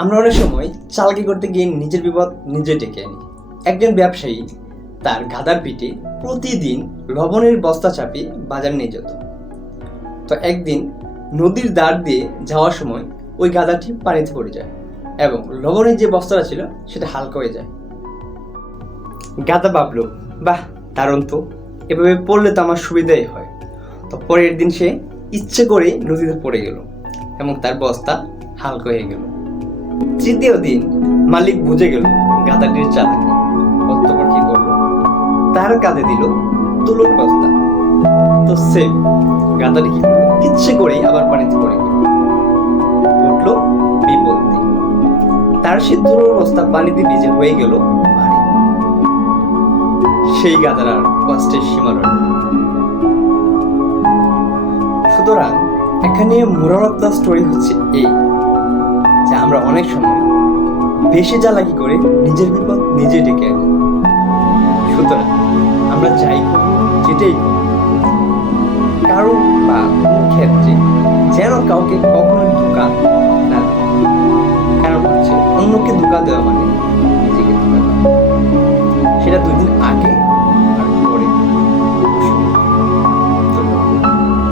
আমরা অনেক সময় চালাকি করতে গিয়ে নিজের বিপদ নিজে ডেকে আনি। একজন ব্যবসায়ী তার গাধার পিঠে প্রতিদিন লবণের বস্তা চাপিয়ে বাজার নিয়ে যেত। তো একদিন নদীর দাঁড় দিয়ে যাওয়ার সময় ওই গাধাটি পানিতে পড়ে যায় এবং লবণের যে বস্তাটা ছিল সেটা হালকা হয়ে যায়। গাধা ভাবলো, বাহ দারুণ তো, এভাবে পড়লে তো আমার সুবিধাই হয়। তো পরের দিন সে ইচ্ছে করে নদীতে পড়ে গেল এবং তার বস্তা হালকা হয়ে গেল। তৃতীয় দিন মালিক বুঝে গেল গাধাটির চালাকি। অতঃপর কি করলো, তার কাঁধে দিল তুলোর বস্তা। তো সেম গাধাটি কি করলো, ইচ্ছে করেই আবার পানিতে পড়ে গেল। উঠলো বিপত্তি, তার সে তুলোর বস্তা পানিতে ভিজে হয়ে গেল ভারী। সেই গাধার আর কষ্টের সীমা রইল না। সুতরাং এখানে মোরাল অফ দ্য স্টোরি হচ্ছে এই, যে আমরা অনেক সময় বেশি চালাকি করে নিজের বিপদ নিজে ডেকে আনি। সুতরাং আমরা যাই করি, যেটাই করি, কারো বা কোন ক্ষেত্রে যেন কাউকে কখনো ধোঁকা না দেয়। কারণ হচ্ছে অন্যকে ধোঁকা দেওয়া মানে